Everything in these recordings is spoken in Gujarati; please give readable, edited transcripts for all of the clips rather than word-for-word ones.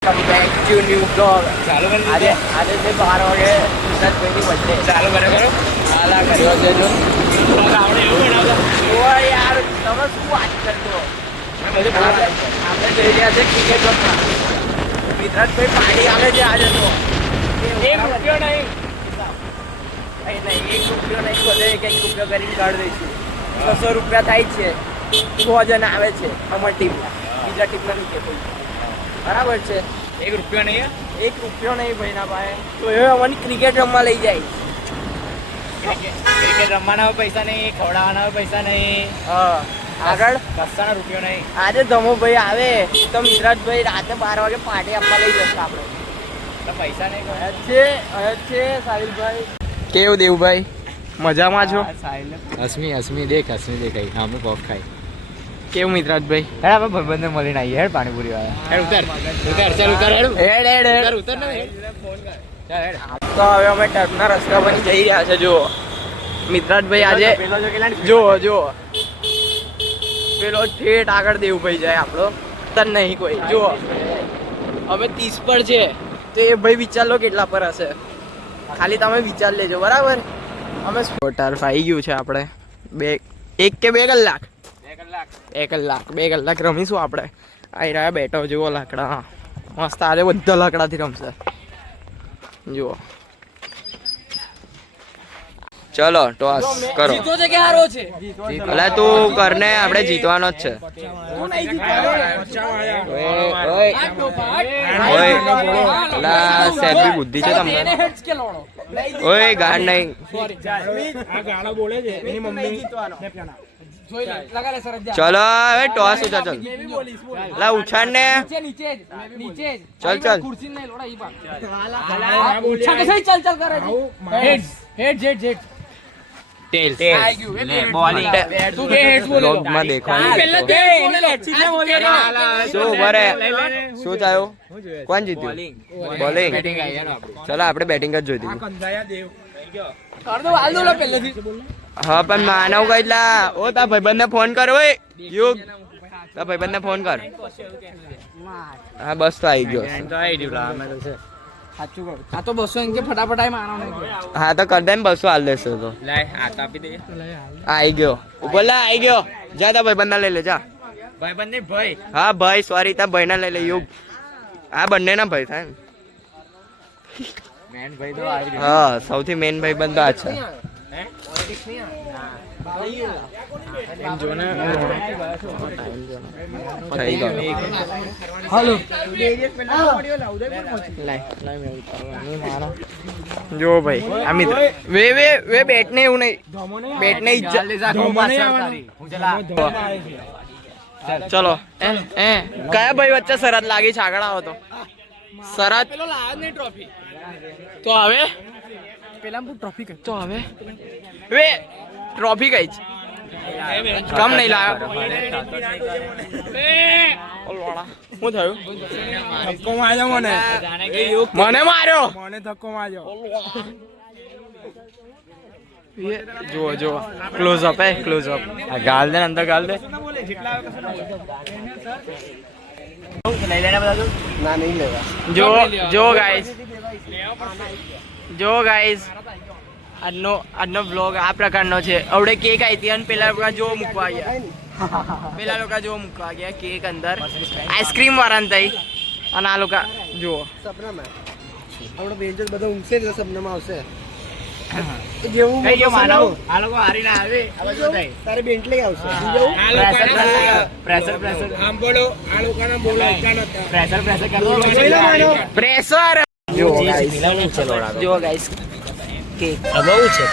બેક ટુ ન્યુ બ્લોગ ચાલુ કરી આજે છે 12 વાગે ગુજરાતભાઈની બર્થડે ચાલુ કરે કરો હાલા કર્યો છે જો બ્લોગ આવડે એવું બનાવતા ઓ યાર તમે શું વાત કરતો આપણે જઈ રહ્યા છે ક્રિકેટ રમવા વિરાટભાઈ પાર્ટી આવે છે આજે તો ₹1 નહીં નહીં ₹1 નહીં બધે ₹1 કરીને કાઢી દઈશું ₹600 થાય છે 6 જણા આવે છે અમારી ટીમ બીજા ટીમના નથી પૈસા બરાબર છે ₹1 નહીં ₹1 નહીં ભાઈના ભાઈ તો એ અમને ક્રિકેટ રમવા લઈ જાય ક્રિકેટ રમવાના પૈસા નહીં ખવડાવવાના પૈસા નહીં આગળ કશાના રૂપિયો નહીં આજે ધમોભાઈ આવે તો મિત્રાજભાઈ રાતે 12 વાગે પાર્ટી આપવા લઈ જશે આપણે તો પૈસા નહીં છે સાહિલભાઈ કેવું દેવભાઈ મજામાં છો અસ્મી દેખ આમે પોપ ખાઈ કેવું મિત્રાજભાઈ હેડ આપણે ભાઈબંધને મળીને આવીએ હેડ પાણીપુરી વાળા હેડ ઉતર તો હવે અમે ટર્ફના રસ્તા બની જઈ રહ્યા છે જો મિત્રાજભાઈ આજે જો પેલો ઠેઠ આગળ દેવભાઈ જાય આપણો તન નહીં કોઈ જો અમે 30 પર છે તો એ ભાઈ વિચાર લો કેટલા પર હશે ખાલી તમે વિચાર લેજો બરાબર અમે ટર્ફ આવી ગયું છે આપણે 1 કે 2 કલાક 2 કલાક રમીશું આપણે આવી રહ્યા બેઠો જુઓ લાકડા મસ્ત આજે બધા લાકડાથી રમશે જુઓ ચલો ટોસ કરો અલા તું કરને આપણે જીતવાનો જ છે સેબી બુદ્ધિ છે તમને ઓય ગાડ નહીં ચલો હવે ટોસ ઉછાળ ચલ લા ઉછાળ ને ચલ ટેલ બોલિંગ તું બે હેડ્સ બોલો માં દેખો શું બરે શું થયું કોણ જીત્યું બોલિંગ ચલો આપણે બેટિંગ જ જોઈ દીધું હા પણ માનવ કેટલા ઓ તા ભાઈબંધને ફોન કર ઓય યુગ તા ભાઈબંધને ફોન કર હા બસ તો આવી ગયો આ તો 200 એમ કે ફટાફટ આઈ મારવાનો હા તો કર દે ને 200 હાલ દેશે તો લાય આ તો આપી દે આવી ગયો ઉપર લા આવી ગયો જા તા ભાઈબંધને લઈ લે જા ભાઈબંધ ને ભાઈ હા ભાઈ સોરી તા ભાઈને લઈ લે યુગ આ બંને ના ભાઈ થાય મેન ભાઈ તો આવી હા સૌથી મેન ભાઈબંધ તો આ છે જો ભાઈ અમિત વે બેટ ને એવું નહીં બેટ ને ચલો કયા ભાઈ વચ્ચે શરત લાગી છે આગળ આવો તો શરત તો હવે પેલા ટ્રોફી કઈ તો હવે વે ટ્રોફી કઈ છે કમ નહીં લાવ્યો શું થયું ધક્કો માર્યો મને માર્યો મને ધક્કો માર્યો જો ક્લોઝ અપ હે ક્લોઝ અપ ગાલ દે અંદર ગાલ દે ના નહીં લેવા જો ગાઈઝ આજનો બ્લોગ આ પ્રકારનો છે આવડે કેક આવી હતી અને પેલા લોકો જો મૂકવા ગયા કેક અંદર આઈસ્ક્રીમ વાળા થઈ અને આ લોકો જુઓ સપનામાં આપણો બેન્ચર બધા ઊંઘશે ને સપનામાં આવશે તારે બેન્ટલી આવશે પ્રેશર જો ગાઈસ કેક બહુ છે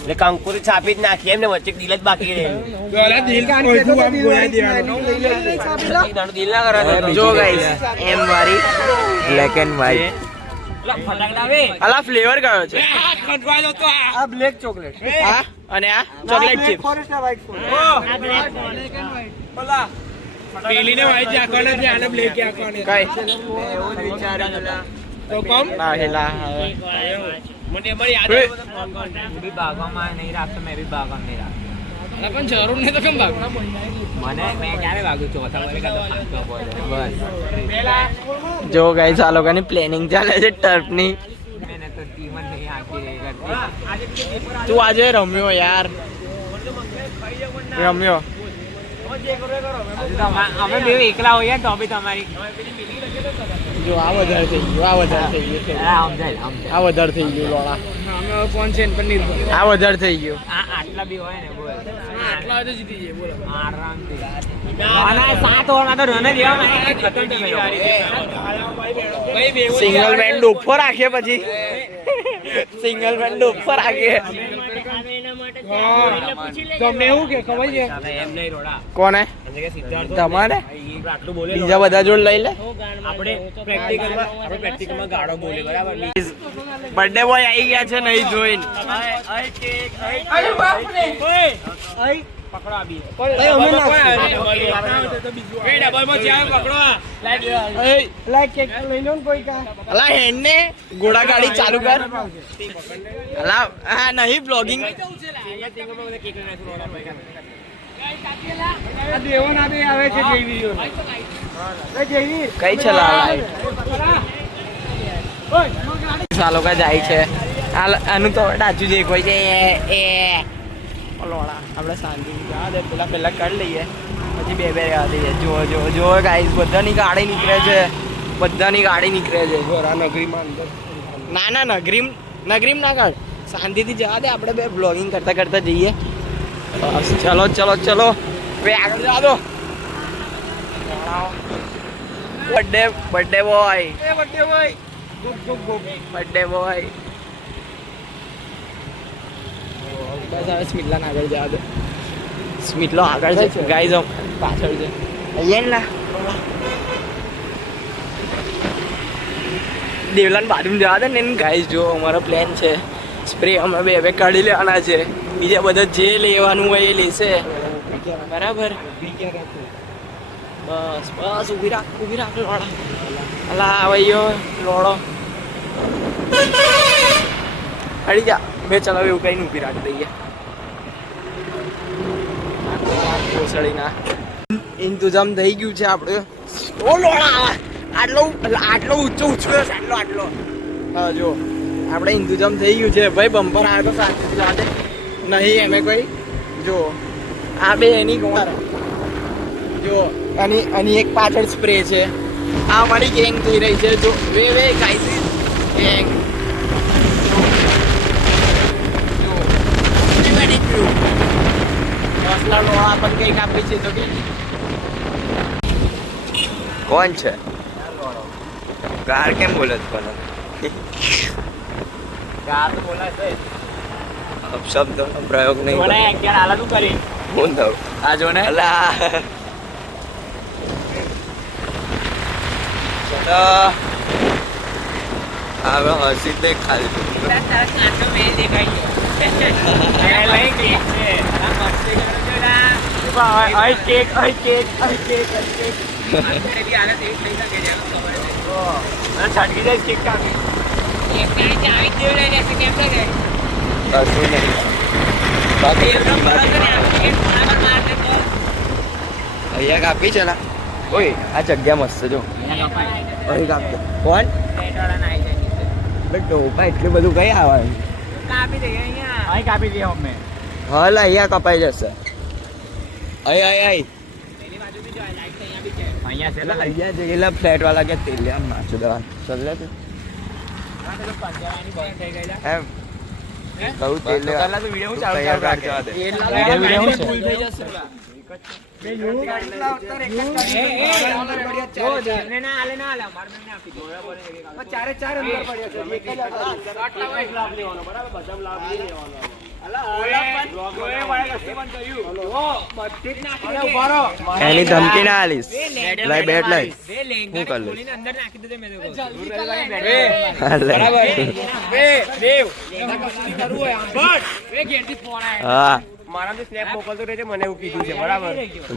એટલે કંકુરી છાપી જ નાખી એમને વચ્ચે દિલ જ બાકી રહેલું દિલ ના કરવા જો ગાઈસ એમ વાળી બ્લેક એન્ડ વ્હાઈટ અલા ફ્લેવર કયો છે આ બ્લેક ચોકલેટ હા અને આ ચોકલેટ ચિપ્સ પેલી ને વ્હાઈટ આખવાના છે આને બ્લેક આખવાના કઈ એવું જ વિચારેલા તો કમ ના હેલા મને મળી યાદ भी भागवा में नहीं रखता मैं भी भागवा में नहीं रखता પણ જરૂર નહીં તો કેમ ભાગ મને મેં ક્યારે ભાગ્યું ચોથા વાગે કાં તો પાંચમા બોલે બસ જો ગાઈસ આ લોકોની પ્લેનિંગ ચાલે છે ટર્ફની. મેં તો ટીમ જ નહીં આખી રહી કરતી તું આજે રમ્યો યાર, રમ્યો. અમે બે એકલા હોઈએ તો બી તમારી જો આ વધારે થઈ ગયું, આ વધારે થઈ ગયું, આ વધારે થઈ ગયું લોડા, અમે કોણ છે પણ નિર્ભર આ વધારે થઈ ગયું. આટલા બી હોય ને બોલ આટલા તો જીતી જઈએ બોલો. આરામથી ના 7 ઓવરમાં તો રન જ એવા ખતમ સિંગલ મેન ડોફો રાખે, પછી સિંગલ મેન ડોફો રાખે. તમને એવું કે ખબર છે એમ નહીં રોડા કોને? તમારે આટલું બોલે બીજા બધા જોડ લઈ લે. આપણે પ્રેક્ટિકલમાં ગાળો બોલે બરાબર બર્થડે બોય આવી ગયા છે નહીં જોઈને. પકડો આબી અલા હેન્ડને ઘોડા ગાડી ચાલુ કર. અલા હા નહીં બ્લોગિંગ. કઈ ચલા આ લોકો જાય છે. આનું તો ડાચું જે કોઈ છે એ લોડા આપણે શાંતિ જવા દે. પેલા કરી લઈએ પછી બે જવા દઈએ. જો ગાઈસ બધાની ગાડી નીકળે છે, બધાની ગાડી નીકળે છે. ના નગરીમ ના કર, શાંતિથી જવા દે. આપણે બે બ્લોગિંગ કરતા કરતા જઈએ. બસ ચલો બે આગળ જવા દો. બર્થડે બોય બસ હવે સ્મિતલાને આગળ જવા દો. સ્મિતલો આગળ છે ગાઈઝ, પાછળ છે. અહીંયા દેવલાને બાજુમાં જવા દે ને. ગાઈઝ જો અમારો પ્લાન છે, સ્પ્રે અમે બે કાઢી લેવાના છે, બીજા બધા જે લેવાનું હોય એ લેશે બરાબર. બસ ઊભી રાખ લોડા. અલા ભાઈઓ લોડો અડી જા. બે ચલાવ એવું કઈ ઊભી રાખી દઈએ. કોસળીના ઇંતજામ થઈ ગયું છે આપણે. ઓ લોડા આટલો ઊંચો ઉછળ્યો છે, આટલો. હા જો આપણે ઇંતજામ થઈ ગયું છે ભાઈ. બમ્પર આવે તો સાથે નહીં એમે કોઈ. જો આ બે એની ગોળ, જો આની એક પાછળ સ્પ્રે છે. આ અમારી ગેંગ થઈ રહી છે. જો વે ગાઈસ ગેંગ. કોણ છે? કાર કેમ બોલે છે? ગાળ તો બોલાય છે શબ્દ પ્રયોગ નહીં. બોલાય ક્યારે હાલા તું કરી કોણ થયું? આ જો ને અલા હવે હસી દે ખાલી. કાંટો મેં દેખાઈ ગયો લઈ ગઈ છે આ મસ્તી કરો છો ના આઈ કેક એલી આને તે થઈ શકે છે ખબર છે મને છટકી જાય કેક કાપી એક કાઈ ચાવી દેવ લઈ લેશે કેમ લાગે કશું નહીં. બાકી એનો બરાબર ને એક બરાબર માર દે તો અહીંયા કાપી ચલા. ઓય આ જગ્યા મસ્ત જો. અહીં કાપતો કોણ? પેટવાળા નાઈ જાય નીચે એટલે ટોપા એટલું બધું કઈ આવવાનું? કાપી દે અહીંયા અહીં કાપી દે અમે હાલ અહીંયા કપાઈ જશે. અહીં પેલી બાજુથી જો લાઈટ અહીંયા બી છે અહીંયા છે અહીંયા જેલા ફ્લેટ વાળા કે તેલિયા માછો દવા ચાલે છે પંજરાની બંધ થઈ ગયેલા એમ કહું તેલ પહેલા તો વિડિયો હું ચાલુ રાખજો વિડિયો શું છે? ચારે ચાર અંદર પડ્યા છે. એક જ એની ધમકી ના આલીશ. લઈ બેટ લઈ હું કર લઈશ. અંદર નાખી દે મેં હા મારા તો સ્નેપ મોકલતો રહેજે, મને એવું કીધું છે બરાબર.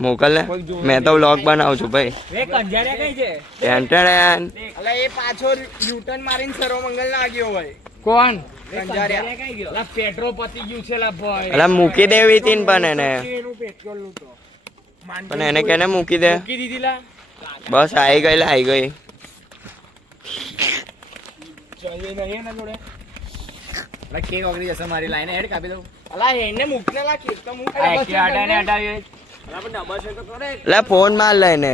મોકલ ને. મેં તો વ્લોગ બનાવું છું ભાઈ. કંજારિયા કઈ છે ટેન્ટેન. અલા એ પાછો યુટર્ન મારીને સરોમંગલ ના ગયો હોય. કોણ કંજારિયા. કઈ ગયો લા પેટ્રોલ પતી ગયું છે લા ભાઈ અલા મૂકી દેવી હતી ને પણ એને એનું પેટ્રોલ નું તો પણ એને કેને મૂકી દે મૂકી દીધી લા બસ આવી ગઈ લે આવી ગઈ ચાલે નહીં એના જોડે લા કેક ઓગળી જશે મારી લાઈને હેડ કાપી દઉં અલા એને મૂકને લા કેક તો મૂક. આ કે આડાને હટાવી અલા પણ ડબલ છે તો કરે લે ફોન માર લે એને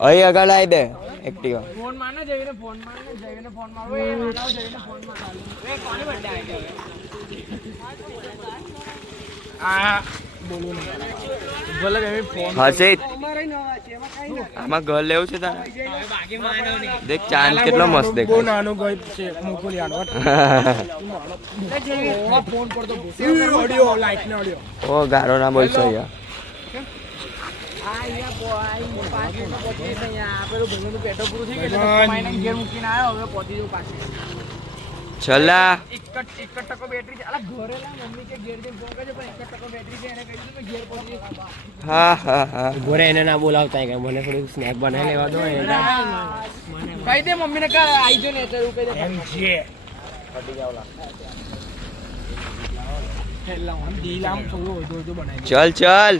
અહીં આગળ આવી દે એક્ટિવા ફોન મારને જઈને ફોન મારને જઈને ફોન મારો એ મારો જઈને ફોન માર એ કોને બર્થડે આવી ગયો આ બોલું નહીં બોલે બે ફોન હસીત અમારે નવા છે એમાં કઈ ના આમાં ઘર લેવું છે તારે હવે બાકી માનો નહીં દેખ ચાંદ કેટલો મસ્ત બહુ દેખાય નાનું ગઈ છે મોકલી ફોન પર તો ઓડિયો લાઈટ ને ઓડિયો ઓ ગારો ના બોલશો યાર છલ્લા હા હા હા ઘોરે એને ના બોલાવતા કે મને થોડું સ્નેક બનાવી લેવા દો કહી દે મમ્મી ને કર આવી જો ને એટલે કહી દે એમ છે ચલ ચલ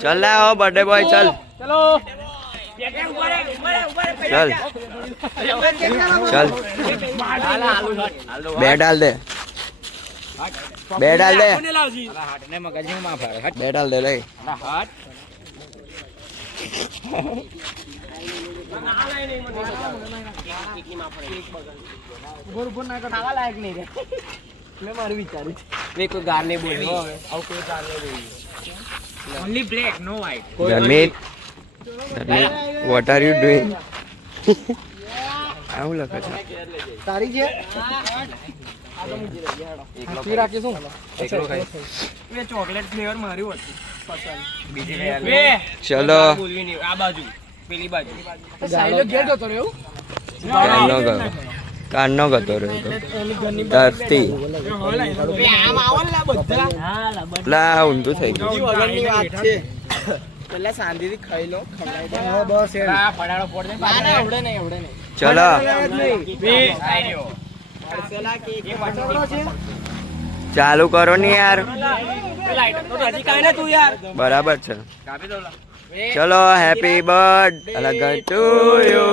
ચલ લા હો બર્થડે બોય ચલ ચલો ચલ ચલ બે ડાલ દે બે ડાલ દે બે ડાલ દે લઈ ખાવા લાયક નહીં રે મેં મારું વિચાર્યું છે. કોઈ ગાર નહીં બોલી ઓન્લી બ્લેક નો white Dharmit what are you doing આવું લખે છે તારી છે હાથી રાખીશું મેં ચોકલેટ ફ્લેવર મારી હોત બીજી વે ચલો બોલવી નહીં આ બાજુ પેલી બાજુ સાઈલો ઘેર જતો રહ્યો કાનનો ગયો કાનનો ગતો રહ્યો તો ધરતી આમ આવો ને લા બધા લા ઊંધું થઈ ગયું વગરની વાત છે પેલા શાંતિથી ખાઈ લો ખવડાવી દો. બસ એમ આ ફડાડો પોડ દે ના ના એવડે નહીં એવડે નહીં ચલો વે આઈ રહ્યો પેલા કેક ચાલુ કરો ને યાર લાઈટ તો હજી કાઈ ને તું યાર બરાબર છે કાપી દો લા ચલો happy birthday to you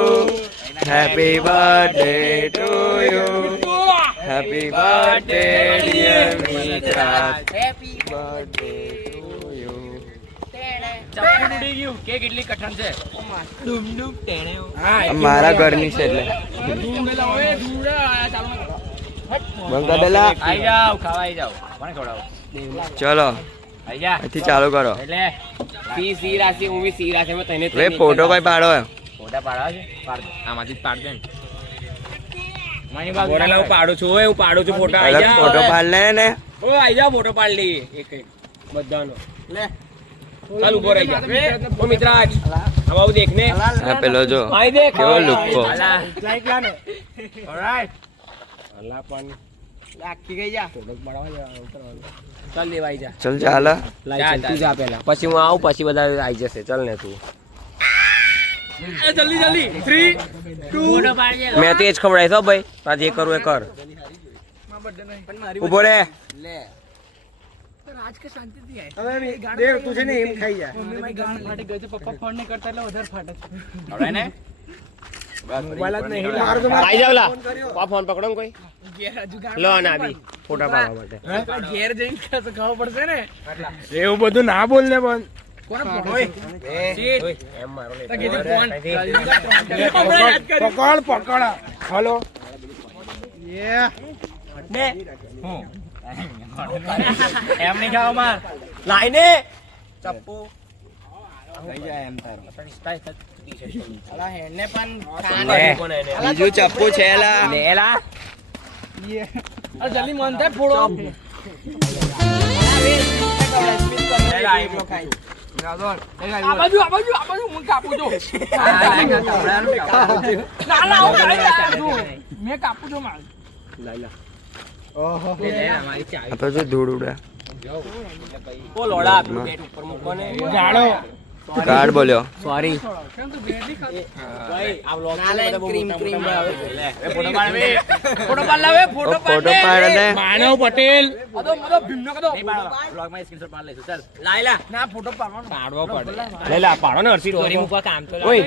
happy birthday to you happy birthday dear Mitra happy birthday to you ચપ્પુ તૂટી ગયું કે કેટલી કઠણ છે ડૂમ ડૂમ ટેણે હા મારા ઘરની છે એટલે ધૂળેલા ઓય ધૂળા આયા ચાલો બંધ કર દેલા આઈ જાવ ખાવા આઈ જાવ કોને ખવડાવો ચલો આઈ જા અહીંથી ચાલુ કરો એટલે સી રાશિ હું બી સી રાશિ માં તને વે ફોટો કોઈ પાડો ફોટા પાડવા છે પાડ દે આમાંથી જ પાડ દે ને મારી બાજુ બોરેલા હું પાડું છું ઓય હું પાડું છું ફોટા આઈ અલગ જા ફોટો પાડ લે ને ઓ આઈ જા ફોટો પાડ લઈએ એક એક બધાનો લે ચાલ ઉભો રહી જા ઓ મિત્રાજ હવે આવું દેખ ને આ પેલો જો આઈ દેખ કેવો લુક્કો લાઈક લા ને ઓલરાઈટ અલ્લા પણ આખી ગઈ જા ચાલ લેવાઈ જા ચલ ચાલો જા તું જા પહેલા પછી હું આવું પછી બધા આવી જશે ચલ ને તું જલ્દી જલ્દી 3 2 ફોટો પાડ દે મેં તો એ જ ખવડાવીશ હો ભાઈ તાર જે કરવું એ કર ઉભો રે લે આજ કે શાંતિ થી આય હવે દેવ તું છે ને એમ ખાઈ જા મમ્મી મારી ગાંડ ફાટી ગઈ છે પપ્પા ફોન નહીં કરતા એટલે વધારે ફાટે છે હવે ને મોબાઈલ જ નહીં મારું તો આવી જાવ લા આ ફોન પકડો ને કોઈ ઘેર હજુ લો ના બી ફોટા પાડવા માટે ઘેર જઈને ખાવા પડશે ને એવું બધું ના બોલ ને પણ કોને ફોન હોય એમ મારો લે તો કીધું ફોન પકડ પકડ હલો ને હું એમ નહીં ખાવા માર લાઈને ચપ્પુ અલા હેને પણ ખાને બીજું ચપ્પુ છે લા લેલા જલ્દી મન થાય ફોડો આ બાજુ હું કાપું છું ના ના હું કાપી છું. મેં કાપું છું માર આપણે જો ધૂળ ઉડે ઓ લોડા પેલું ગેટ ઉપર મૂકો ને જાડો કાર્ડ બોલ્યો સોરી ફોટો પાડ લાવે ફોટો પાડ દે માનવ પટેલ બ્લોગમાં સ્ક્રીનશોટ પાડ લઈશું ચાલ લાયલા ના ફોટો પાડવો પડે લેલા પાડો ને હર્ષિત સ્ટોરી મૂકવા કામ તો ઓય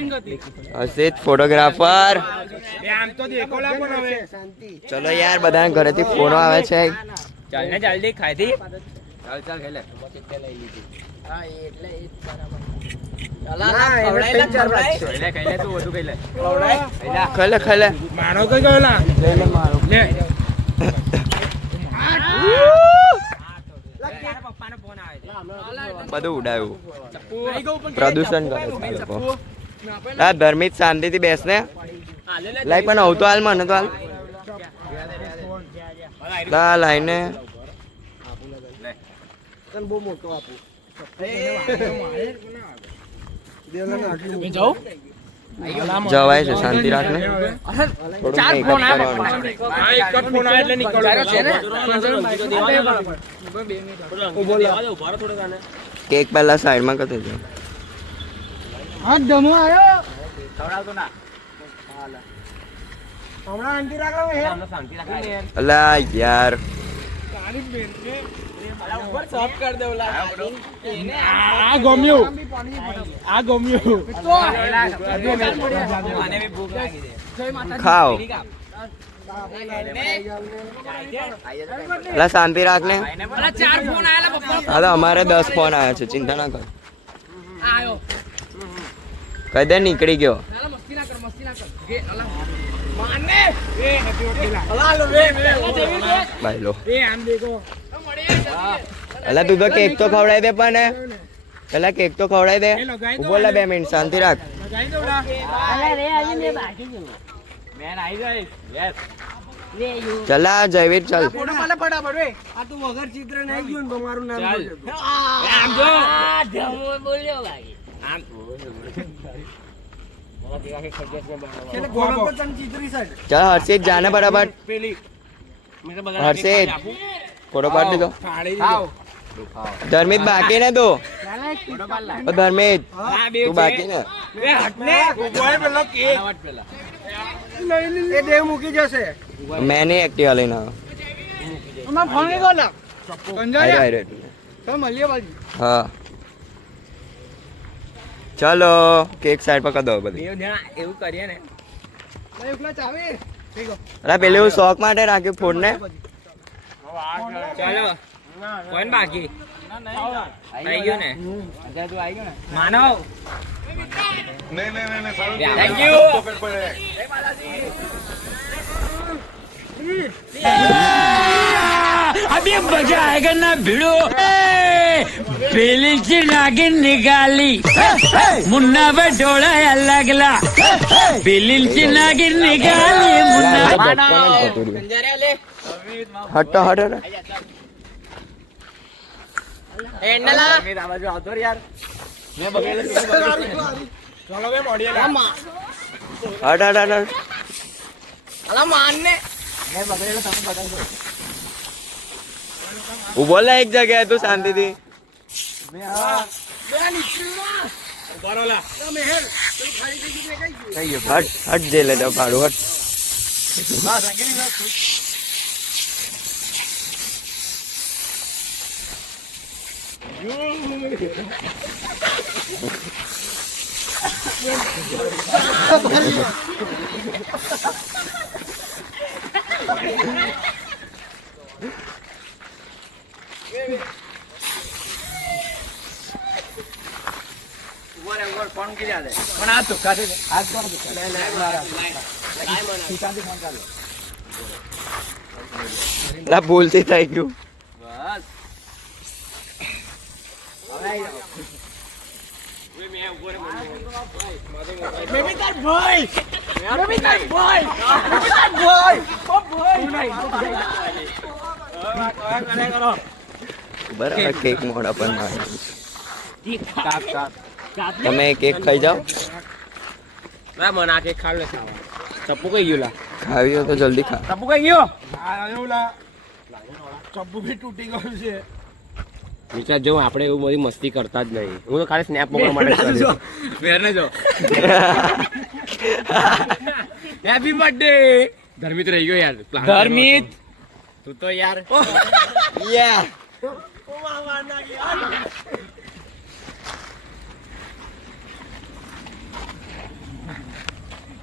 હર્ષિત ફોટોગ્રાફર આમ તો દેખો લા પણ હવે ચલો યાર બધા ઘરેથી ફોનો આવે છે ચાલ ને જલ્દી ખાઈ દી ચાલ ચાલ ખાઈ લે હા એટલે એ ખાઈ લે તું વધુ ખાઈ લે ખાઈ લે માનો કઈ ગયો લા લે પપ્પાનો ફોન આવે બધું ઉડાવ્યું પ્રદૂષણ કરે છે આ લોકો હા ધર્મિત શાંતિથી બેસ ને લાઈક પણ આવું તો હાલ મને તો હાલ લા લાઈને તને બહુ મોટો આપું જવાય છે શાંતિ રાખ ને ચાર ફોન આવે એક જ ફોન આવે એટલે નીકળો કેક પહેલા સાઈડમાં કરી દેજો હા ડમો આવ્યો ખવડાવતો ના હમણાં આંટી રાખો હે શાંતિ રાખ અલા યાર આ ગમ્યું ખાઓ અલા શાંતિ રાખ ને ચાર ફોન આયેલા પપ્પા હા અમારે 10 ફોન આવ્યા છે ચિંતા ના કર કઈ દે નીકળી ગયો ભાઈ લો અલા તું તો કેક તો ખવડાવી દે પણ પેલા કેક તો ખવડાવી દે ઉભો લે 2 મિનિટ શાંતિ રાખ ચલા જયવીર ચાલ ફોટો પાડે ફટાફટ વે આ તું વગર ચિત્ર નહીં ગયું ને તમારું નામ આમ જો બોલ્યો ભાઈ આમ એટલે ફોટો પર તને ચિત્રી સાઈડ ચાલ હર્ષિત જાને ફટાફટ હર્ષિત ફોટો પાડ દીધો ધર્મિત બાકી ને તું ધર્મિત તું બાકી ને એ દેવ મૂકી જશે મેં નહીં એક્ટિવા લઈને આવ્યો અમાર ફોન કે કોના આયરો. મળીએ બાજી હા ચાલો કેક સાઈડ પર કરી દો બધી એવું કરીએ ને એકલા ચાવી અરે પેલું શોખ માટે રાખ્યું ફોન ને ચાલો કોણ બાકી આવી ગયો ને માનવ થેન્ક યુ अभी मजा आएगा ना भिड़ो पहली से नागिन निकाली मुन्ना पे ढोड़ा लगला पहली से नागिन निकाली मुन्ना હટો હટો હટ ઉભો લે એક જગ્યાએ તું શાંતિથી હટ હટ જે લે દો ભાડું હટ ભૂલથી થઈ ગયું બરાબર કેક મોડા પર તમે કેક ખાઈ જાઓ મને આ કેક ખાવ લે ચપ્પુ કઈ ગયું લા ખાવી હોય તો જલ્દી ખા ચપ્પુ કઈ ગયો ચપ્પુ બી તૂટી ગયું છે વિચાર જો આપણે એવું બધી મસ્તી કરતા જ નહીં. હું તો ખાલી સ્નેપ મોકલવા માટે કર્યું. વેરને જો હેપી બર્થડે ધર્મિત રહી ગયો યાર. ધર્મિત તું તો યાર યા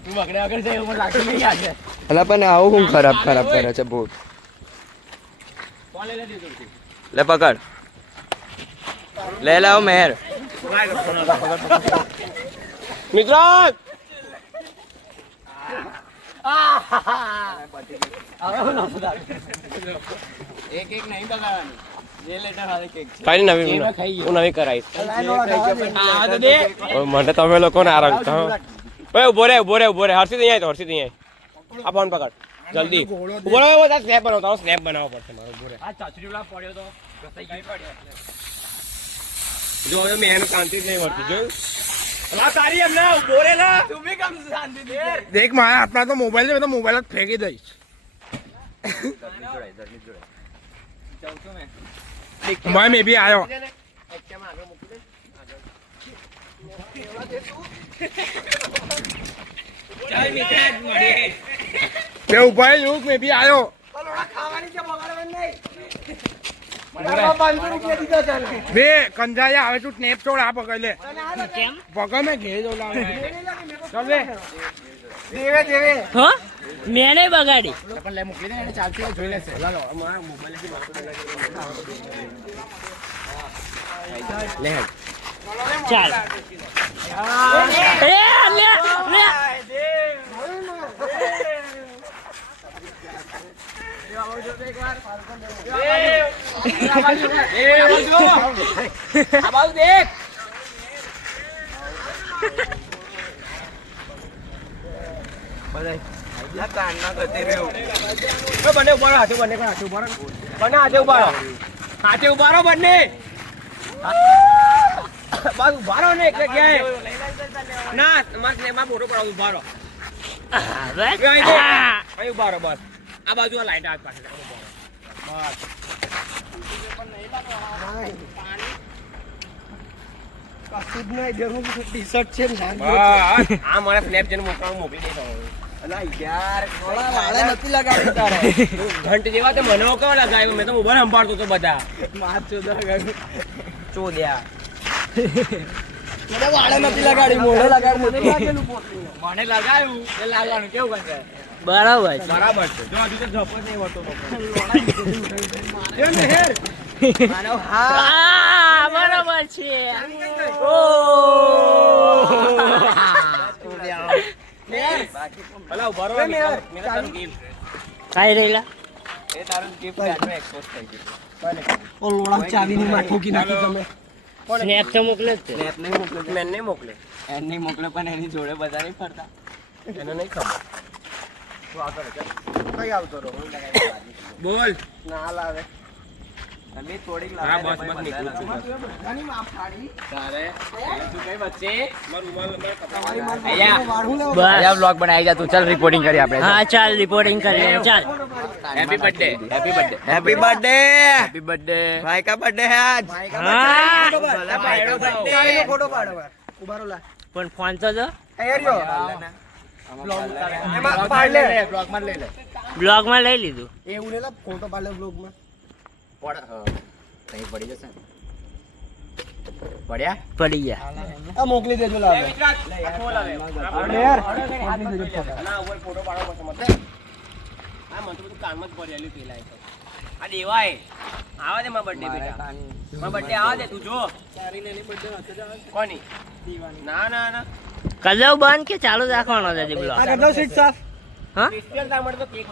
તું બગડે વગર છે એવું લાગતું નહીં યાર. અલા પણ આવું હું ખરાબ કરે છે બહુ. લે પકડ લે લાવ મેર મિત્રો કઈ નવી હું નવી કરાવીશ. મને તમે લોકો ને આરામ ઉભો રે હર્ષિત અહીંયા હર્ષિત અહીંયા આ ફોન પકડ જલ્દી ઉભો રહો. સ્નેપ બનાવો તારો સ્નેપ બનાવવો પડશે મારો. ઉભો રે જો હવે મેં શાંતિ જ નહીં મળતી જોયું. દેખ મારા હાથમાં તો મોબાઈલ છે, તો મોબાઈલ જ ફેંકી દઈશ. મેં બી આવ્યો. તે ઉભા યુગ મેં બી આવ્યો. બે કંજાઈ આવે તું સ્નેપ છોડ આ પકડ લે પકડ મેં ઘેર જો લાવે ચાલ લે દેવે દેવે હા મેં નહીં બગાડી. પણ લે મોકલી દે એને ચાલતી હોય જોઈ લેશે. લે ચાલ બંને ઉભા રહો. હાથે બંને હાથે ઉભા રહો. બંને હાથે ઉભા રહો. હાથે ઉભા રહો બંને. બસ ઉભા રહો ને એટલે ક્યાંય ના મારે એમાં ફોટો પડાવ. ઉભા રહો અહીં ઉભા રહો બસ. આ બાજુ આ લાઈટ હાથ પાસે ટી-શર્ટ છે ને આ મને સ્નેપચેટ મોકલી દે. નથી લગાવી તારે ઘંટ જેવા તે મને કેવો લગાવ્યો. મેં તો મોબાઈલ સંભાળતો હતો બધા ચોદ્યા. વાળે નથી લગાડી મોઢે લગાડી મને લગાવ્યું એ લાગવાનું કેવું કરશે. બરાબર છે. બરાબર છે. જો હજુ તો જપ જ નહીં હોતો. હા બરાબર છે. ભલા ઉભા રહો. મેં તારું gift. કાઈ રહેલા એ તારું gift આટલું expose થઈ ગયું. ચાવીની માં ઠોકી નાખી તમે સ્નેપ તો મોકલે જ છે. સ્નેપ નહીં મોકલે. મેં નહીં મોકલે. એન નહીં મોકલે પણ એની જોડે બધા નહીં ફરતા. એને નહીં ખબર. કઈ આવતો રહો બોલ. ના લાવે તમે થોડીક હા બસ બસ નીકળું છું બસ. આની માં ફાડી તારે તું કઈ વચ્ચે મારું રૂમાલ મારા તમારી કપડાં. માં વાળું લેવો બસ બ્લોગ બનાવી જા તું. ચાલ રિપોર્ટિંગ કરી આપણે. હા ચાલ રિપોર્ટિંગ કરીએ ચાલ. Happy birthday. Happy birthday. Happy birthday happy birthday. ભાઈ કા બર્થડે હે આજ. હા ચાવીનો ફોટો પાડો ઉભારો લા પણ ફોન તો જો એરિયો એમાં પાડ લે બ્લોગમાં લઈ લે. બ્લોગમાં લઈ લીધું. એવું ને ફોટો પાડ લે બ્લોગમાં નહીં પડી જશે પડ્યા પડી ગયા. આ મોકલી દેજો લાવે યાર ના ઉપર ફોટો પાડવો પડશે મત. આ મને તો બધું કાનમાં જ પડેલું પેલા એ તો. આ દેવાય આવા દે મારા બર્થડે બેટા. મારા બર્થડે આવા દે તું જો. કોની ના ના ના કલર બંધ કે ચાલુ રાખવાનો છે બ્લોગ. આ કેટલો સીટ સાફ હા સ્પેશિયલ તામડ તો કેક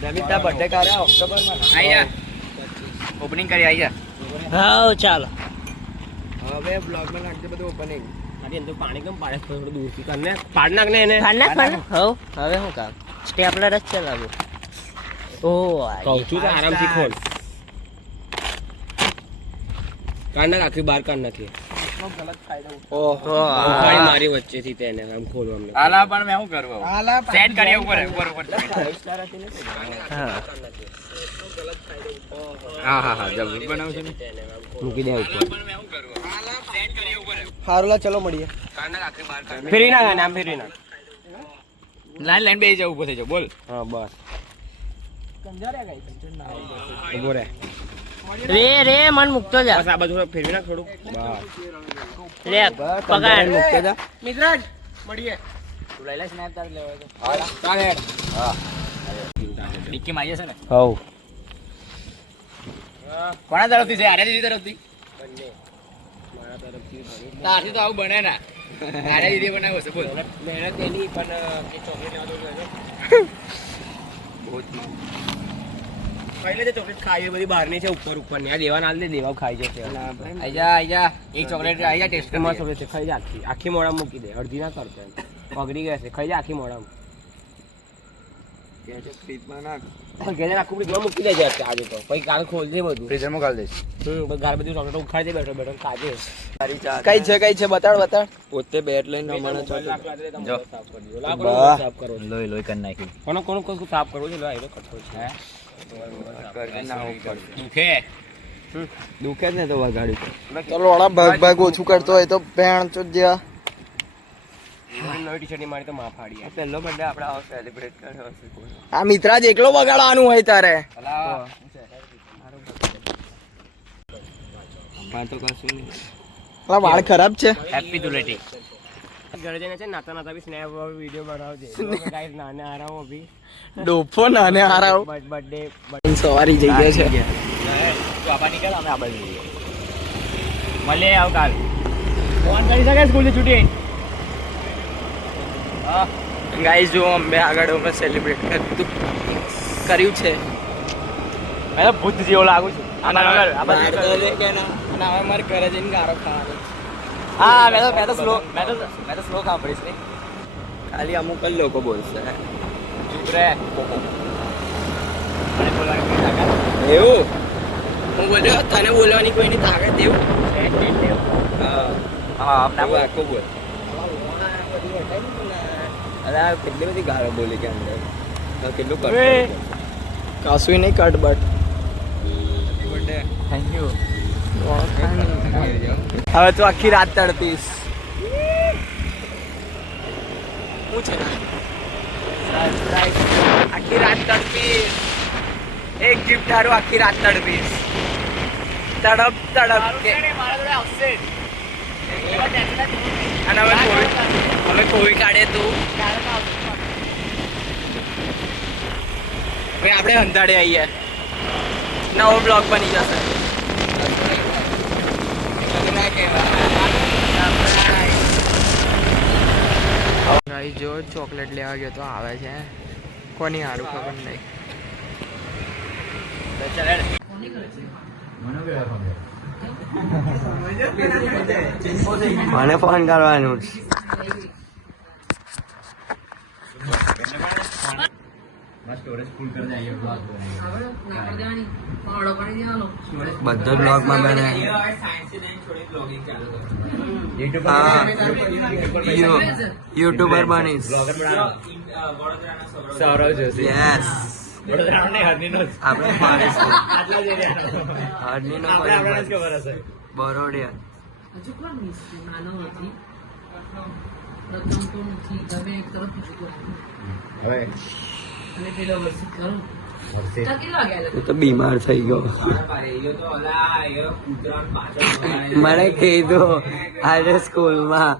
જમીન તા બર્થડે કરે ઓક્ટોબરમાં. આઈ જા. ઓપનિંગ કરી આઈ જા. હા ચાલો. હવે બ્લોગમાં નાખજે બધું ઓપનિંગ આની અંદર પાણી કેમ પાડે થોડું દૂરથી કરને પાડ નાખ ને એને. ખાના હવે શું કામ સ્ટેપલર જ ચલાવું. ઓ કહું છું તો આરામથી ખોલ. કાઢ નાખ આખી બહાર કાઢ નાખીએ. ઓહો ઉખાડી મારી વચ્ચેથી તેને આમ ખોલવા અમને. આલા પણ મેં શું કરું સેટ કરીએ ઉપર ઉપર ઉપર હા હા હા જબ બનાવશે ને મૂકી દે ઉપર. હારુલા ચલો મળીએ. ફેરી નાખ આને, આમ ફેરી નાખ. લાઈન લાઈન બેસી જાવ ઉભો થઈ જાવ બોલ હા બસ ઉભો રે. રે મન મુકતો જા બસ આ બાજુ ફેરવી નાખ થોડું. બસ લે પકડ મૂકી દે. મિત્રાજ મળીએ. તું લઈ લે સ્નેપ તાર લેવો તો ચાલ હેડ. ડિક્કી માં આવી જશે ને હવ કોના તરફથી છે આરે દીદી તરફથી તારથી તો આવું બને ના આરે દીદી બનાવ્યો છે બોલ મહેનત એની પણ કે ચોકલેટ લેવા દો ખાઈ લેજે. ચોકલેટ ખાઈ બધી બહારની છે ઉપર ઉપર ની. આ દેવા ના દે, દેવા ખાઈ જશે. આઈ જા એક ચોકલેટ આઈ જા ટેસ્ટ માં ચોકલેટ છે, ખાઈ જા. આખી આખી મોઢામાં મૂકી દે, અડધી ના કરતો એમ. પગડી ગયા છે, ખાઈ જા આખી મોઢામાં. ઘેર આખું ફ્રીજમાં મૂકી દેજે આજે તો. પછી કાલ ખોલજે બધું. ફ્રીઝરમાં ગાળ દઈશ ગાર બધું ચોકલેટ ઉખાડી દે બેઠો બેઠો ખાજે. કઈ છે બતાડ બતાડ. પોતે બેટ લઈને રમવાનો છો જો. સાફ કરો લોહી લોહી કરી નાખી કોનો કોનો કોઈ સાફ કરવો છે? લો આયરો કઠોળ છે. દુખે દુખે જ ને તો વગાડ્યું ચલો વાળા ભાગ ઓછું કરતો હોય તો ભેણ ચો જ્યાં નવી ટી શર્ટ મારી તો માં ફાડી. પહેલો બર્થડે આપણે આવો સેલિબ્રેટ કર્યો હશે કોઈ. આ મિત્રાજ એકલો વગાડવાનું હોય તારે. પણ તો કશું નહીં. આ વાળ ખરાબ છે. હેપી ધૂળેટી ઘરે જઈને છે નાતા નાતા બી સ્નેપ વિડીયો બનાવજે. ગાઈસ નાને આરામો બી ડોફો નાને હારાવ. બર્થડે સવારી જઈ ગયા છે. તું આપા નીકળ અમે આ બાજુ જઈએ મળીએ આવકાલ ફોન કરી શકે સ્કૂલની છૂટી ગાઈસ જો અમે આગળ અમે સેલિબ્રેટ કર્યું છે. મેં તો ભૂત જેવો લાગુ છું કે ના અને હવે મારે ઘરે જઈને ગારો ખાવાનો. હા મેં તો સ્લો સાંભળીશ નહીં ખાલી અમુક જ લોકો બોલશે. ચૂપ રે મને બોલવાની કોઈ તાકાત એવું હું બોલ્યો તને બોલવાની કોઈની તાકાત એવું. હા આપના બોલ આખું બોલ. અરે આ કેટલી બધી ગાળો બોલી કે અંદર કેટલું કરતું. કશું નહીં કટ બટ. થેન્ક યુ હવે તો આખી રાત તડપીશ. શું છે આખી રાત તડપીશ. એક ગિફ્ટ હારું આખી રાત તડપીશ. તડપ તડપ કે અને હવે કોવી કાઢે તું હવે આપણે હંધાડે આવીએ. નવો બ્લોગ બની જશે. જો ચોકલેટ લેવા ગયો તો આવે છે કોની હારું ખબર નહીં. મને ફોન કરવાનું. બધા બ્લોગ માં બને. યુટ્યુબર બનીશ. સૌરવ જોશી યસ આપણે મારીશું. બરોડિયા હજુ કોણ મિસ નાનો હતી પ્રથમ તો નથી તમે એક તરફ બીજું હવે અને પેલો વર્ષી ખરું કેટલા વાગ્યા તું તો બીમાર થઈ ગયો. મને કીધું આજે સ્કૂલમાં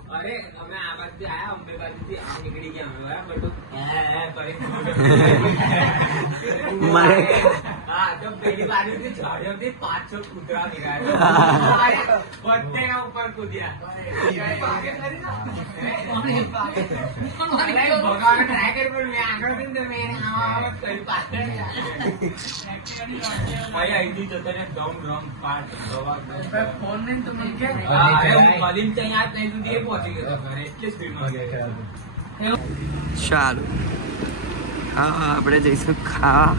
મને ફોન નહીં તમને કે ચાલો હા આપણે જઈશું ખાવા.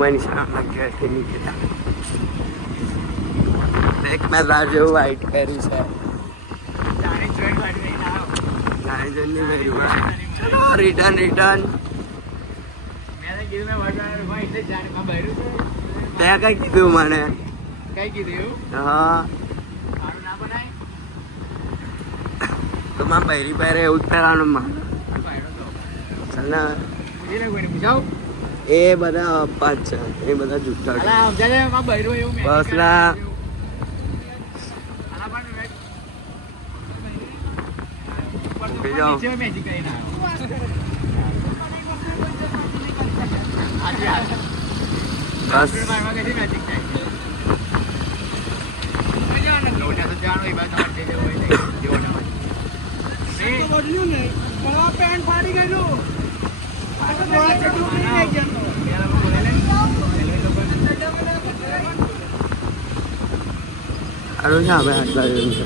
મનીષા ઘરેથી નીકળ્યા. એક મેં રાહ જેવું વાઇટ કર્યું છે. નાઈજનની વેરીમાં ચલો રિટર્ન ત્યાં કઈ કીધું મને હા તો માં બૈરી પહેરે એવું જ પહેરવાનું માં ચાલ ને એ બધા અપા જ છે એ બધા જુઠ્ઠા બસ ના સારું છે આપણે આટલા જણ છે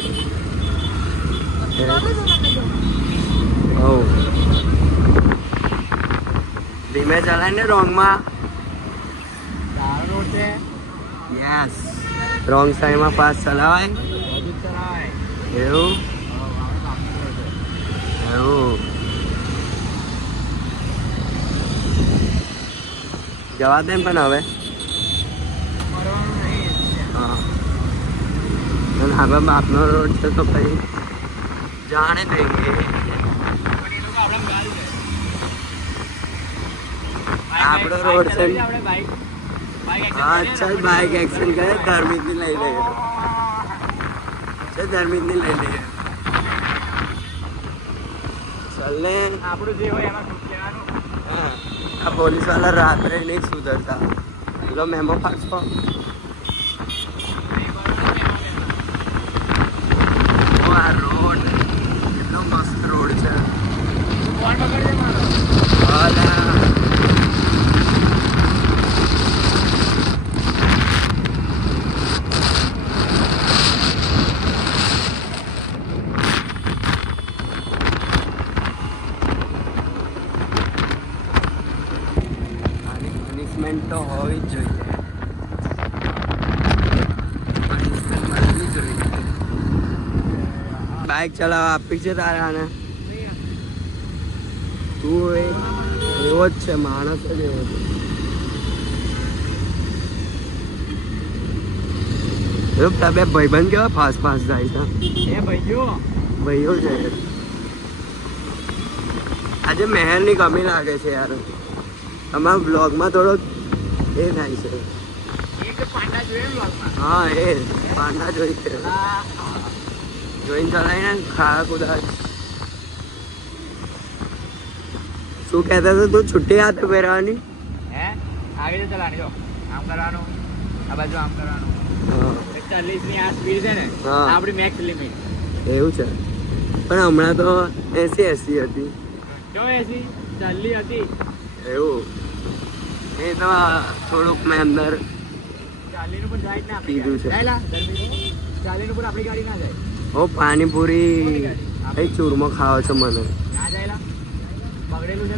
ધીમે ચલાય ને રોંગમાં યસ રોંગ સાઈડમાં ફાસ્ટ ચલાવાય એવું જવા દે પણ હવે હા હવે બાપનો રોડ છે તો પછી જાણે દેંગે આપણો રોડ છે હા ચાલ બાઇક એક્સિડન્ટ કરે ધર્મિકની લઈ લઈએ ધર્મિકની લઈ લઈએ ચાલ ને આપણું જે હોય એમાં હા આ પોલીસ વાળા રાત્રે નહીં સુધરતા પેલો મેમો પાડશો આ રોડ એટલો મસ્ત રોડ છે પનિશમેન્ટ તો હોવી જ જોઈએ બાઇક ચલાવવા આપી છે તારે આને તું એવો જ છે માણસ જ એવો છે બે ભાઈબંધ કેવા ફાસ્ટ જાય છે એ ભાઈઓ છે આજે મહેરની કમી લાગે છે યાર તમારા બ્લોગમાં થોડો એ થાય છે હા એ પાંડા જોઈ છે જોઈને ચલાવીને ખાડા કુદા શું કહેતા હતો તું છુટ્ટી હાથે પહેરવાની આગે તો ચલાની જો આમ કરવાનું આ બાજુ આમ કરવાનું 40 ની આ સ્પીડ છે ને આપણી મેક્સ લિમિટ એવું છે પણ હમણાં તો 80 હતી જો 80 40 હતી એવું એ તો થોડુંક મેં અંદર 40 નું પણ જાય ના કીધું છે 40 નું પણ આપણી ગાડી ના જાય ઓ પાણીપુરી એ ચૂરમો ખાવો છો મને ના જાયલા બગડેલું છે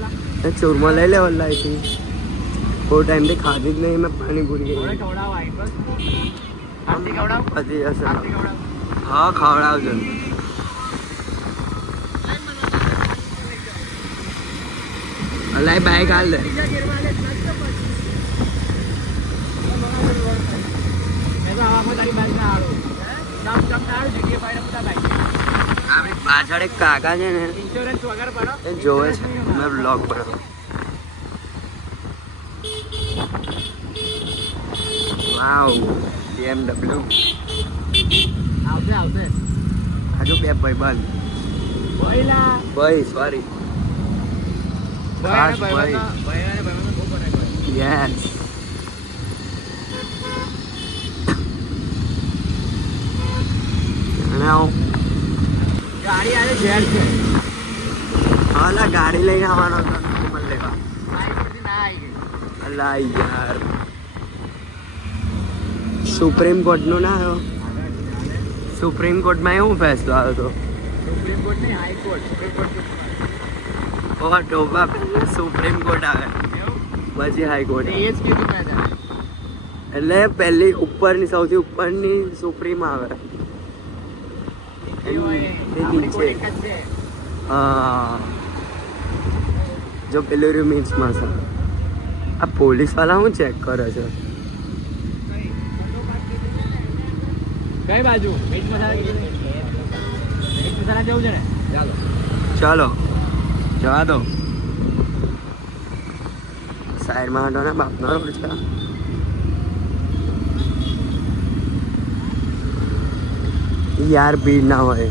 એ ચૂરમો લઈ લે વલ્લાથી બહુ ટાઈમથી ખાધી જ નહીં મેં પાણીપુરી ખવડાવ આઈ બસ આરતી ખવડાવ પછી જશે આરતી ખવડાવ હા ખવડાવજો અલાય બાઈક હાલ દે આપણી પાછળ એક કાકા છે ને ઇન્સ્યોરન્સ વગર પડો એ જોવે છે મેં બ્લોગ બનાવ વાવ BMW આવશે આજુ બે ભાઈબંધ બોયલા ભાઈ સોરી ખાસ ભાઈ યસ ગાડી આજે ઝેર છે હાલા ગાડી લઈને આવવાનો હતો મને લેવા ના આવી ગઈ અલા યાર સુપ્રીમ કોર્ટનું ના આવ્યો સુપ્રીમ કોર્ટમાં એવું ફેસલો આવ્યો હતો સુપ્રીમ કોર્ટ નહીં હાઈકોર્ટ સુપ્રીમ કોર્ટ ઓ ટોપા પહેલા સુપ્રીમ કોર્ટ આવે પછી હાઈકોર્ટ એ જ કીધું મેં તને એટલે પહેલી ઉપરની સૌથી ઉપરની સુપ્રીમ આવે નીચે હા જો પેલું રહ્યું મીન્સમાં છે આ પોલીસ વાળા શું ચેક કરે છે કઈ બાજુ મિર્ચ મસાલા જેવું છે ને ચાલો જવા દો સાઈડમાં હટો ને બાપનો રોડ છે યાર ભીડ ના હોય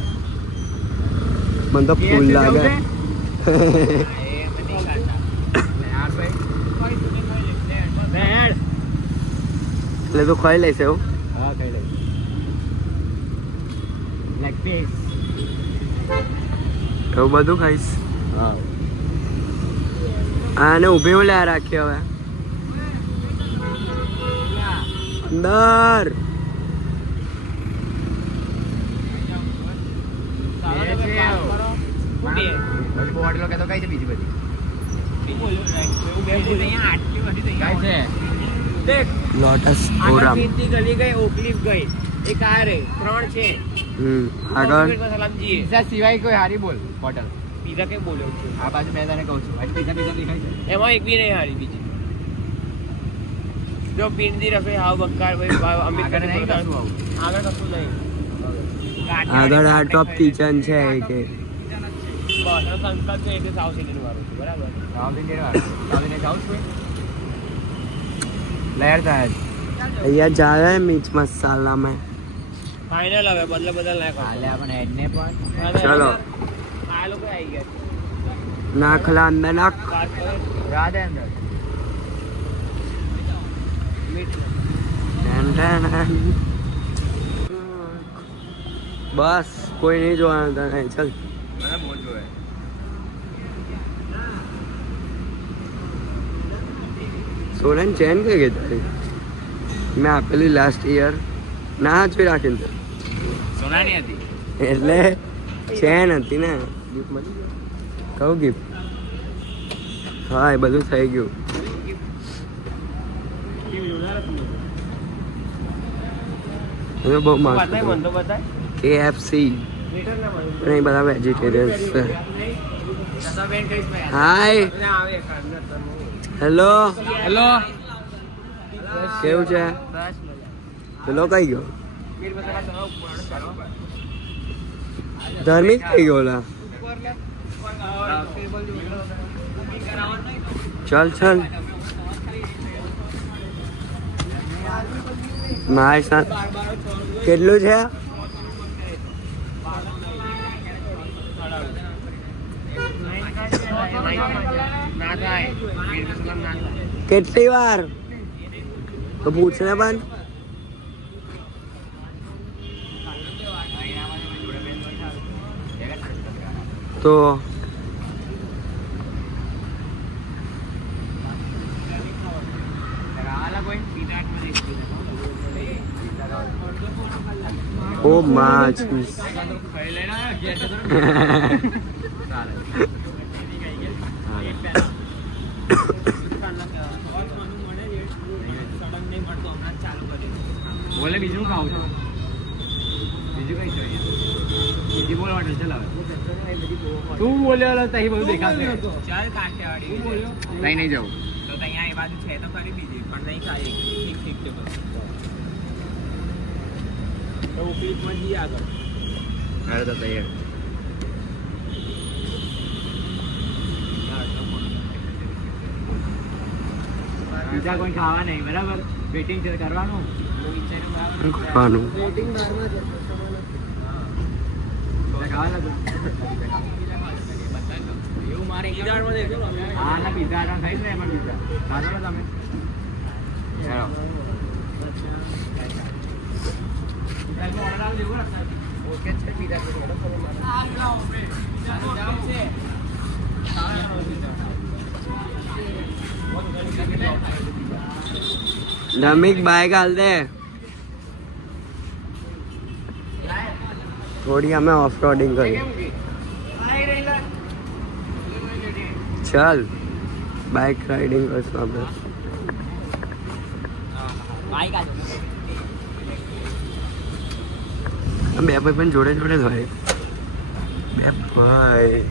મને તો ફૂલ લાગે એટલે તું ખાઈ લઈશ એવું હા કઈ લઈ લેગ પીસ એવું બધું ખાઈશ હા આને ઊભી હું લે રાખી હવે અંદર હોટલો કે તો કઈ છે બીજી બધી કઈ છે દેખ લોટસ આગળ પૂરમ મીઠી ગલી ગઈ ઓકલીફ ગઈ એક આ રે 3 છે આગળ સલામજી પીઝા સિવાય કોઈ હારી બોલ હોટલ પીઝા કે બોલ્યો છું આ બાજુ મેં તને કહું છું પીઝા દેખાય છે એમાં એક બી નહીં હારી બીજી જો પિંડી રફે હાવ બક્કાર ભાઈ અમિત આગળ નહીં કરે કશું આવું. આગળ કશું નહીં આગળ આ ટોપ કિચન છે કે બસ સંસ્કાર છે એટલે સાઉથ ઇન્ડિયન વાળું છે બરાબર સાઉથ ઇન્ડિયન સાઉથ કોઈ લહેર થાય અહીંયા જાવે મિર્ચ મસાલામાં ફાઇનલ હવે બદલે બદલ ના હાલે આપણે એડને પણ ચલો આ લોકો આવી ગયા નાખલા અંદર નાખ વાત કરો રાધે અંદર બસ કોઈ નહીં જોવાનું તને ચલ મને બહુ જોવે સોનન ચેન કઈ ગઈ તારી મેં આપેલી લાસ્ટ યર ના જોઈ રાખીને તે. સોનાની હતી એટલે ચેન હતી ને ગિફ્ટ મળી કહું ગિફ્ટ હા એ બધું થઈ ગયું એ બહુ મસ્ત બતાય મન તો બતાય KFC મીટર ના મળે અને એ બધા વેજીટેરિયન્સ છે દાદા બેન કઈશ ભાઈ હાય આવે ખાંડર હેલો હેલો કેવું છે બસ પેલો કઈ ગયો મીર મસાલા સૌ કરો ધાર્મિક કઈ ગયો ઓલા ચાલ ચાલ મારી સાથ કેટલું છે ના થાય મીર મસાલા ના થાય કેટલી વાર તો પૂછને પણ તો ઓ માં બોલે બીજું ખાવું છું બીજું કઈ જોઈએ બીજી બોલ હોટલ ચલાવે તું બોલ્યો તઈ બધું દેખાશે ચાલ કાઠિયાવાડી બોલ્યો તઈ નહીં જવું તો અહીંયા એ બાજુ છે તો ખરી બીજી પણ નહીં ખાઈ ઠીક ઠીક છે બસ તો ઉપીમાં જઈએ આગળ અરે તો તૈયાર બીજા કોઈ ખાવા નહીં બરાબર વેટિંગ છે કરવાનું કરવાનું ખાવા લાગુ એવું મારે ઈદારમાં દેખો હા ના પીઝા ખાઈ ને એમાં પીઝા ખાધો ને તમે ચાલો ઓકે છે પીઝા ધમિક બાઈક હાલ દે થોડી અમે ઓફ રોડિંગ કરી ચાલ બાઈક રાઇડિંગ કરશું આપણે બે ભાઈ પણ જોડે જોડે જ હોય. બે ભાઈ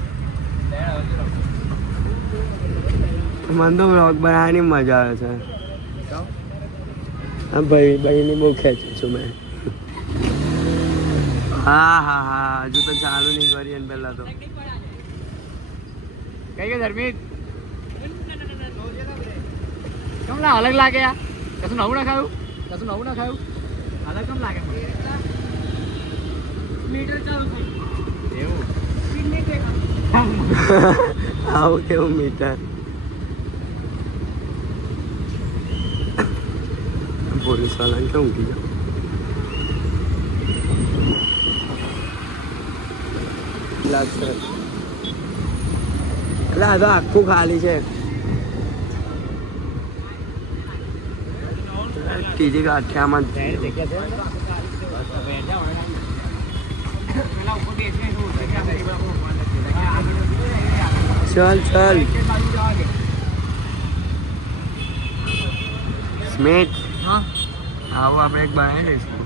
મને તો વ્લોગ બનાવવાની મજા આવે છે. હા ભાઈની બહુ ખેંચું છું મેં. હા હા હા હજુ તો ચાલુ નહીં કરીએ ને પહેલા તો કઈ ગઈ ધર્મિત કેમ ના અલગ લાગે યાર? કશું નવું ના ખાયું? અલગ કેમ લાગે એવું આવું કેવું મીટર પોલીસ વાળાને કેવું ઊંઘી જાવ. લાગશે એટલે આ તો આખું ખાલી છે. ત્રીજી ગાંઠિયામાં ચલ સ્મિત આવું આપણે એક બનાવી લઈશું.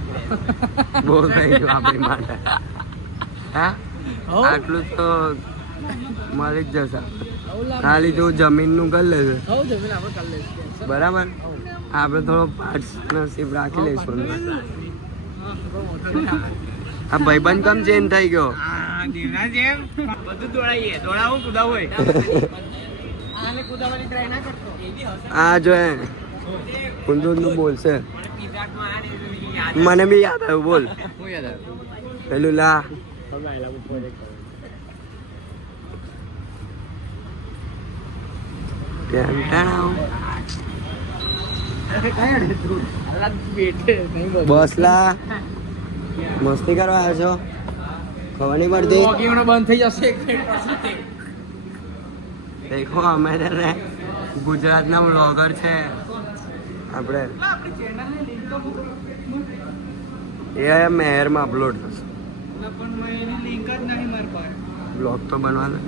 બહુ થઈ ગયું આપણી માટે. હા આટલું તો મળી જ જશે. ખાલી તું જમીનનું કરી લેશે બરાબર. આપણે થોડો પાર્ટ્સ નસીબ રાખી લઈશું. આ ભાઈબંધ કેમ ચેન્જ થઈ ગયો? આ જો ઊંધું બોલશે. મને બી યાદ આવ્યું. બોલ પેલું લા બસ લા મસ્તી કરવા આવ્યો છો? ખબર નહીં પડતી. બંધ થઈ જશે. દેખો અમે તને ગુજરાતના બ્લોગર છે આપણે. એ મેહરમાં અપલોડ થશે. બ્લોગ તો બનવાના.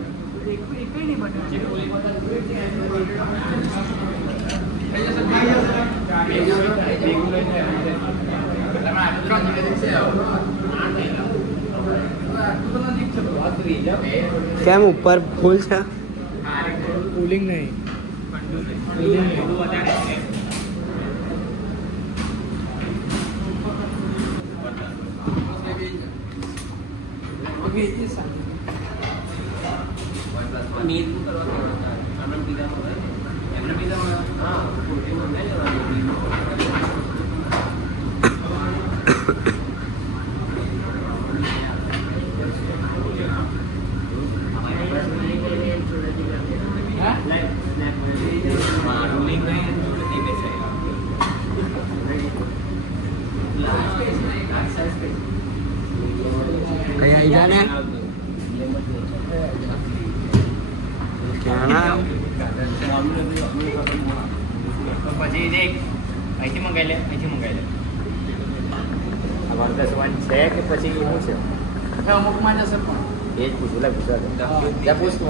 કેમ ઉપર ફૂલ છે? કુલિંગ નહીં. કઈ આવી જા ને ક્યાં પછી દેખ અહીંથી મંગાવી લે. અમારું દસવાન છે કે પછી શું છે? અમુકમાં જશે પણ એ જ પૂછું. ગુજરાત ત્યાં પૂછ તું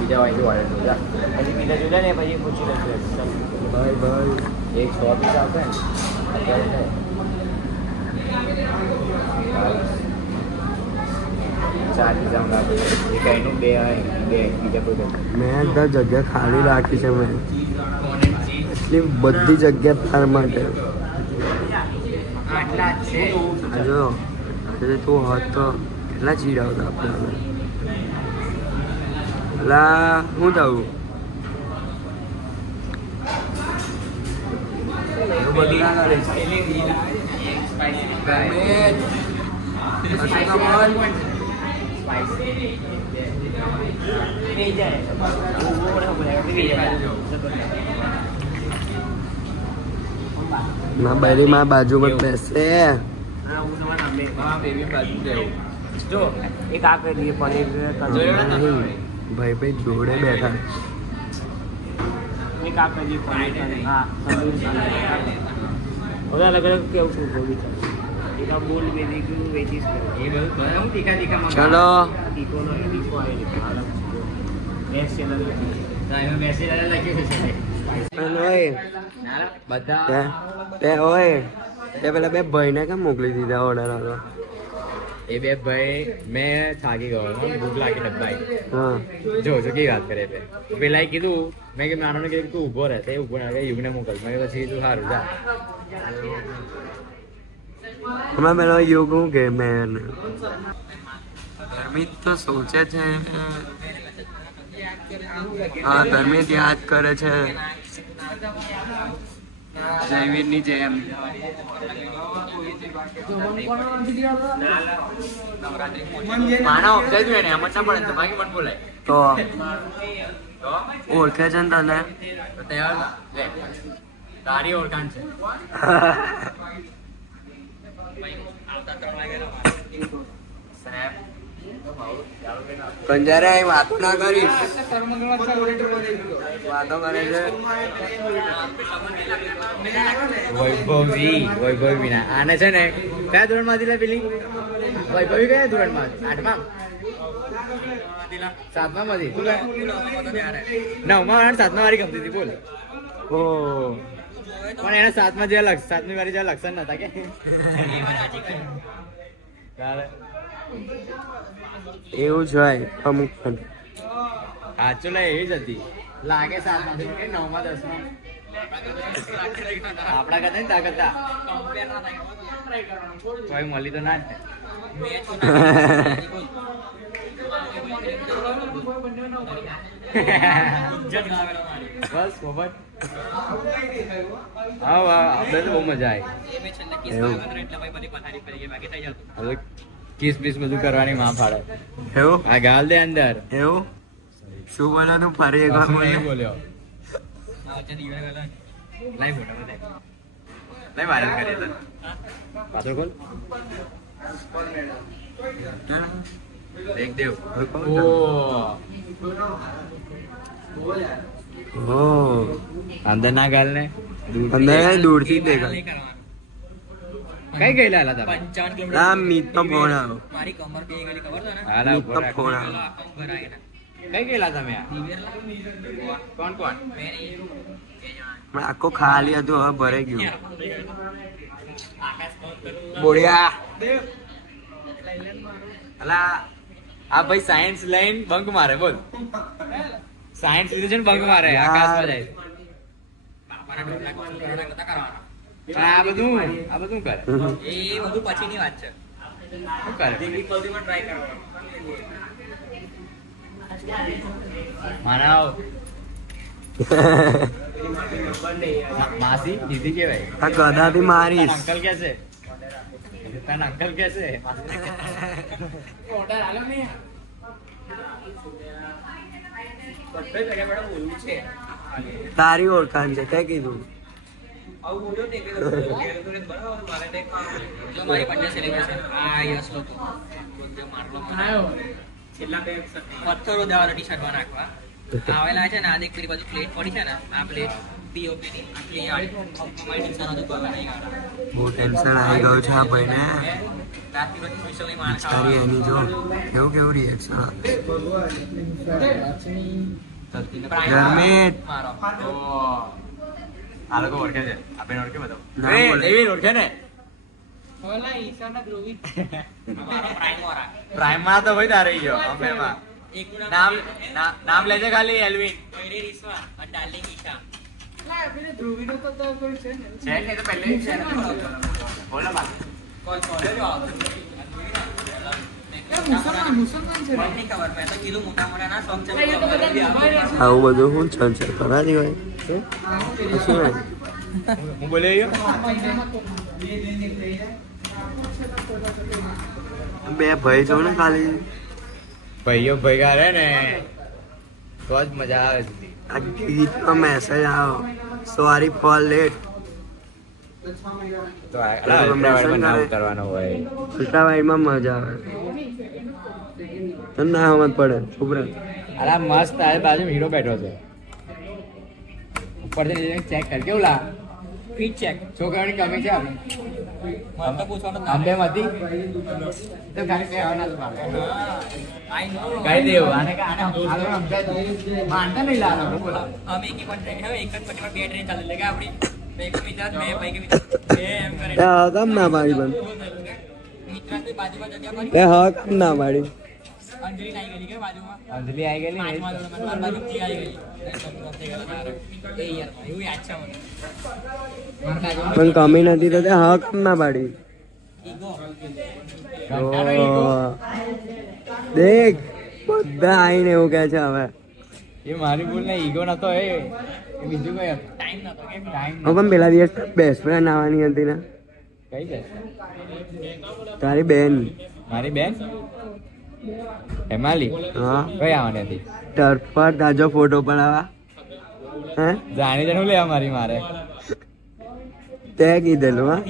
બીજા અહીંથી વાળે પછી બીજા જોડે ને પછી પૂછી લેશે. ભાઈ એક 100 પીસ આવશે ને અત્યારે ચાર પીઝા મંગાવે. એક અહીંનું બે બીજા કોઈ મેં તો જગ્યા ખાલી રાખી છે. મેં એટલી બધી જગ્યા તાર માટે. આટલા જ છે. જો આજે તું હોત તો કેટલા ચીડાવતા આપણે. પેલા શું થયું? એવું બધું ના કરીશ. માં બૈરી માં બાજુમાં બેસે. જો એક આ કરી દઈએ પનીર નહીં, ભાઈ જોડે બેઠા. એક આ કરી દઈએ પનીર. હા હવે અલગ અલગ કેવું શું ગોળી છે. એક આ બોલ વેચી વેચીશ એ બધું હું તીખા ચલો તીખો નો તીખો આવેલો બેસ્ટ ચેનલ બેસ્ટ ચેનલ લખ્યું છે. તે ઓય તે પેલા બે ભાઈને કેમ મોકલી દીધા ઓર્ડર હતો? એ બે ભાઈ મેં થાકી ગયો મને ભૂખ લાગી ડબ્બાઈ હા જો કેવી વાત કરે બે પેલા કીધું મેં કે નાનો ને કીધું તું ઉભો રહે તે ઉભો રહે યુગને મોકલ મેં પછી તું સારું જા હમણાં પેલો યોગ હું કે મેં ધર્મિત તો સોચે છે હા ધર્મિત યાદ કરે છે જયવીરની જેમ માના ઓળખાય જ ને એમ જ ના પડે ને તમારી મન બોલાય તો ઓળખે છે ને તને તો તૈયાર લે તારી ઓળખાણ છે કંજારે વાતો ના કરીશ વાતો કરે છે વૈભવી વિના આને છે ને કયા ધોરણ માંથી લે પેલી વૈભવી કયા ધોરણ માં 8મા 7મા માંથી તું કયા 9મા અને 7મા વાળી ગમતી હતી બોલ ઓ પણ એના 7મા જેવા 7મી વાળી જેવા લક્ષણ નતા કે એવું જ હોય અમુક સાચું લે એવી જ હતી લાગે 7મા થી 9મા 10મા આપડા કરતા ને તા કરતા કોઈ મળી તો ના જ ને બસ ખબર હા આપણે તો બહુ મજા આવી કિસ બીસ બધું કરવાની માં ફાડે એવું આ ગાલ દે અંદર એવું શું બોલ્યો તું ફરી એક વાર બોલ બોલ્યો લાઈ ફોટો લાઈ વાયરલ કરીએ તો પાછળ બોલ દેખ દેવ ઓ અંદર ના ગાલ ને અંદર દૂરથી દેખાય કઈ ગયેલા હતા તમે આ મીત તો ફોન આવ્યો હાલા મીત તો ફોન આવ્યો કઈ ગયેલા તમે કોણ કોણ આખો ખાલી હતું હવે ભરાઈ ગયું બોડિયા અલા આ ભાઈ સાયન્સ લઈને બંક મારે બોલ સાયન્સ લીધું છે ને બંક મારે આકાશમાં જાય આ બધું કરે એ બધું પછીની વાત છે શું કરે મારા માસી દીદી કેવાય આ ગધાથી મારીશ અંકલ કેસે તારા અંકલ કેસે તારી ઓળખાણ છે કઈ કીધું મારી બર્થડે સેલિબ્રેશન આ યસ લોકો પથ્થરો દેવાના ટી શર્ટમાં નાખવા આવેલા છે ને આ દેખ પેલી બાજુ પ્લેટ પડી છે ને આ પ્લેટ પીઓપી ની આટલી મારી ટેન્શન હતું કરવા નહીં આવડા બહુ ટેન્શન આવી ગયું છે આ ભાઈને રાતની બધી સ્પેશિયલી માણસ તારી એની જો કેવું રિએક્શન ધર્મિત મારો આ લોકો ઓળખે છે આપણે ઓળખે બધો ના બોલે. એવી ઓળખે ને મારો પ્રાઇમ વાળા પ્રાઇમ માં તો ભાઈ તારે ગયો અમે માં એક નામ લેજે ખાલી એલ્વિન મેરી રિસ્વા અને ડાર્લિંગ ઈશા છે ને તો પહેલે જ છે ને બોલો બા કોઈ કોલેજ વાળો નહીં ખબર મેં તો કીધું મોટા મોટા ના શોખ છે આવું બધું શું ચર્ચા કરાતી હોય શું હોય? હું બોલે ગયો બે ભાઈ છો ને ખાલી ભાઈઓ ભેગા રહે ને તો જ મજા આવે છે આ ગીતનો મેસેજ આવ્યો સોરી ફોર લેટ તો અલ્ટ્રાવાઇડમાં ના ઉતારવાનો હોય અલ્ટ્રાવાઇડમાં મજા આવે તને ના સમજ પડે છોકરા અલા મસ્ત આ બાજુ હીરો બેઠો છે ઉપરથી ચેક કર કેવું લા ફીટ ચેક છોકરાની કમી છે આપણે મને તો પૂછવાનું અંબેમાંથી તો ખાલી કહેવાના જ મારે આઈ નો કહી દેવું આને માનતા નહીં લાવવાનું બોલા અમે એક પણ ટ્રેન હવે એક જ પટ્ટીમાં બે ટ્રેન ચાલે એટલે કે આપણી બે કે બીજા બે ભાઈ કે બીજા બે એમ કરે કેમ ના મારી બંધ નીચે તે હક ના પાડી અંજલિ આવી ગયેલી પણ કમી નથી તો તે હક ના પાડી દેખ બધા આઈને એવું કે છે હવે એ મારી ભૂલ નહીં, ઈગો નતો એ બીજું કોઈ ટાઈમ નતો કેમ ટાઈમ પણ પેલા દિવસ બેસ્ટ ફ્રેન્ડ આવવાની હતી ને કઈ છે તારી બેન મારી બેન હેમાલી હા કઈ આવવાની હતી ટર્ફ પર તાજો ફોટો પડાવવા હે જાણી જાણું લેવા મારે તે કીધેલું હા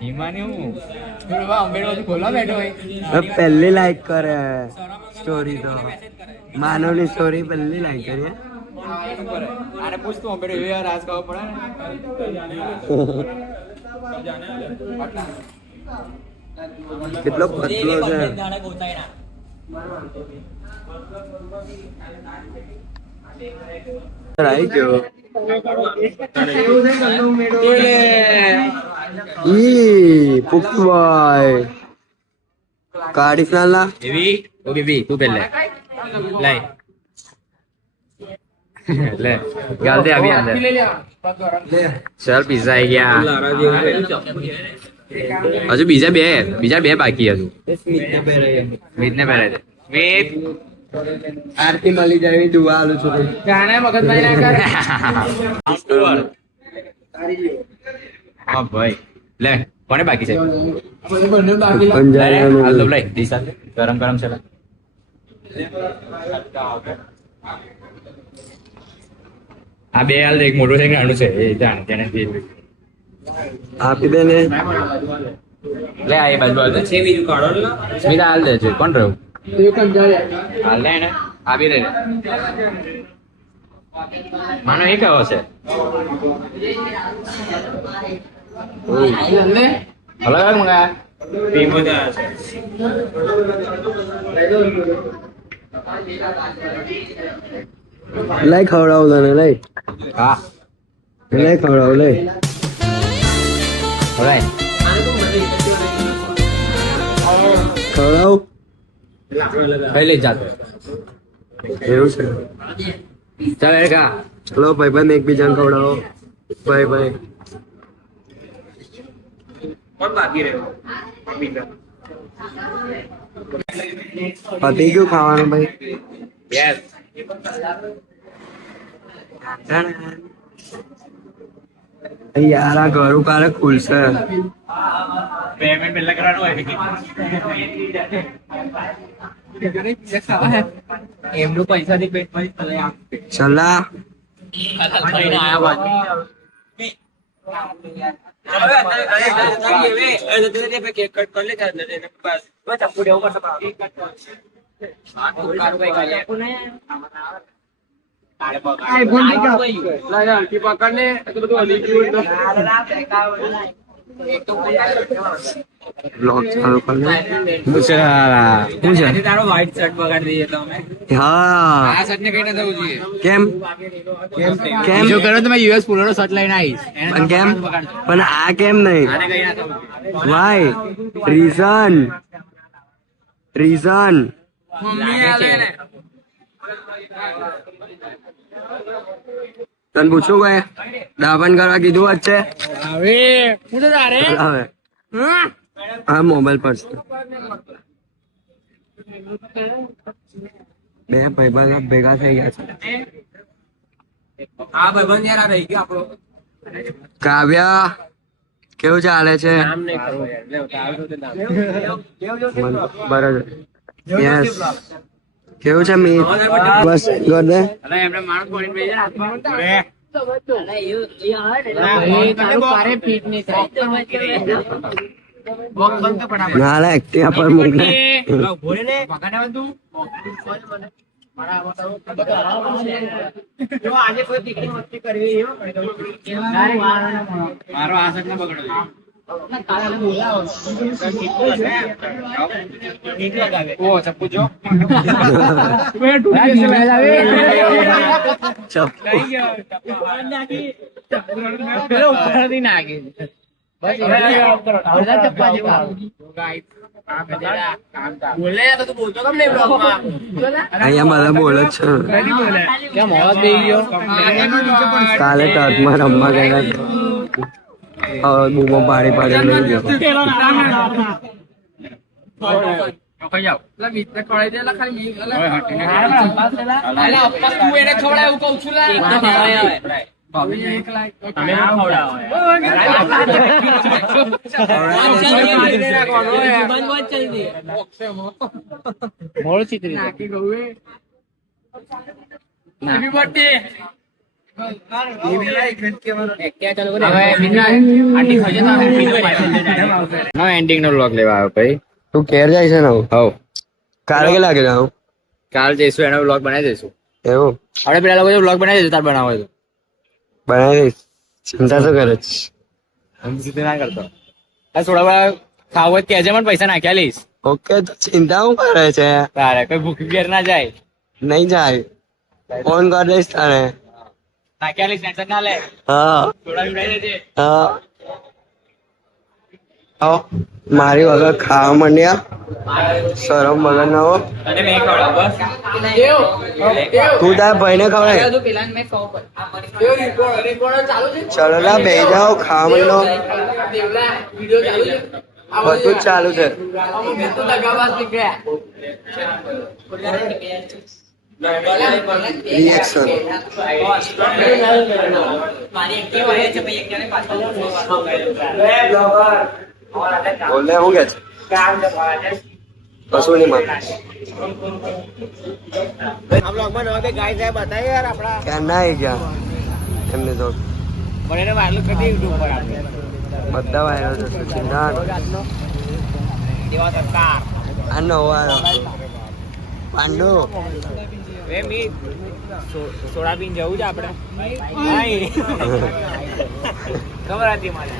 હિમાની હું અંબેડકર ખોલવા બેઠો હોય હવે પહેલી લાઈક કરે સ્ટોરી તો માનવની સ્ટોરી પહેલી લાઈક કરી આને પૂછતું અંબેડકર એવી રાજ ખબર પડે ને કેટલો પતલો છે આવી ગયો ઈ પુષ્પભાઈ કાઢીશ ના લા એવી ઓકે બી તું પહેલે લાઈ લે ગાલ દે અભી અંદર ચાલ પિઝા આવી ગયા હજુ બીજા બે બાકી હજુ સ્મિત ને પહેરે છે સ્મિત આરતી મળી જાય એવી દુઆ આલું છું હા ભાઈ લે કોને બાકી છે પંજાબી હાલ તો લઈ દિશા ગરમ ગરમ છે આ બે હાલ એક મોટું છે નાનું છે એ જાણ તેને આપી દે ને લે આ એ બાજુ હાલ દે છે બીજું કાઢો સ્મિતા હાલ દે છે કોણ રહ્યું હાલ દે ને આપી દે માનો એ કયો છે હલો કયો મંગાયા પીમો છે લઈ ખવડાવું તને લઈ હા લઈ ખવડાવું લઈ હવે ખવડાવું કઈ લઈ જાતો એવું છે ચાલ એ કા ચલો ભાઈ ભાઈ એકબીજાને ખવડાવો ભાઈ ભાઈ પતી ગયું ખાવાનું ભાઈ યસ યાર આ ઘરું ક્યારે ખુલશે પેમેન્ટ પહેલા કરવાનું હોય એમનું પૈસા થી પેટ ચલા બ્લોગ ચાલુ કર લે તારો વ્હાઈટ શર્ટ બગાડી દઈએ તો અમે હા આ શર્ટ ને કઈ ના થવું જોઈએ કેમ કેમ જો કરો તો મેં યુએસ પોલોનો શર્ટ લઈને આવીશ પણ કેમ પણ આ કેમ નહીં આને કઈ ના થવું જોઈએ વાય રીઝન તને પૂછું કઈ દાપણ કરવા કીધું વચ્ચે હવે હા મોબાઈલ પર છે. બે ભાઈબંધ ભેગા થઈ ગયા છે આ ભાઈબંધ યાર આ રહી ગયો આપણો કાવ્યા કેવું ચાલે છે બરાબર યસ કેવું છે મીત બસ કર દે અરે એમને માણસ પોઈન્ટ પે જા ના લા એક્ટિવા પર મોકલે મારો આ શર્ટ ના બગડો ઓ ચપ્પુ જો અહીંયા બધા બોલે જ છે કાલે ટર્ફમાં રમવા ગયા હતા. બૂમો પાડી પાડી લઈ ગયો. એન્ડિંગ નો બ્લોગ લેવા આવ્યો ભાઈ. તું ઘેર જાય છે ને હવે? હવ કાલે કે લાગે જાઉં કાલ જઈશું, એનો બ્લોગ બનાવી દઈશું. એવું આપણે પેલા લોકો બ્લોગ બનાવી દઈશું, તાર બનાવો હોય તો. બનાવી દઈશ. ચિંતા તો કરે છે. હું સીધું ના કરતો. થોડા વાર ખાવું હોય કહેજે, મને પૈસા નાખ્યા લઈશ. ઓકે તો ચિંતા હું કરે છે? તારે કોઈ ભૂખી ઘેર ના જાય. નહીં જાય. ફોન કરી દઈશ તારે. નાખ્યા લઈશ, ટેન્શન ના લે. હા થોડા ઉડાઈ દેજે. હા આવો. મારી વગર ખાવા માંડ્યા. શરમ વગર ના હો. અને મેં ખવડાવ બસ. તું તારા ભાઈને ખવડાય. ચલો ના બે જાઓ, ખાવા માંડો. બધું જ ચાલુ છે. રિએક્શન બોલે હું કે છે? કશું નહીં માન. ક્યાં ના આવી ગયા એમને તો બધા વાયરલ થશે. ચિંતા ના કરો. આ નવો આવ્યો પાંડુ. સોડા પીને જવું છે આપણે. ખબર હતી મને.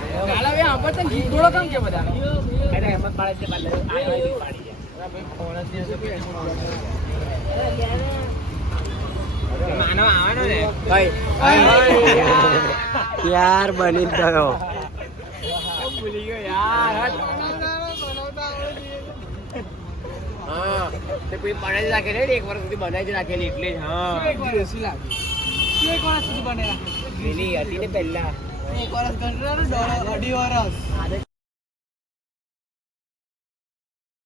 માનવ આવવાનો ને યાર બની જ ગયો. ભૂલી ગયો યાર. હા તે કોઈ બનાવી રાખેલી, એક વર્ષ સુધી બનાવી જ રાખેલી એટલે જ. હા પેલી હતી ને પહેલા.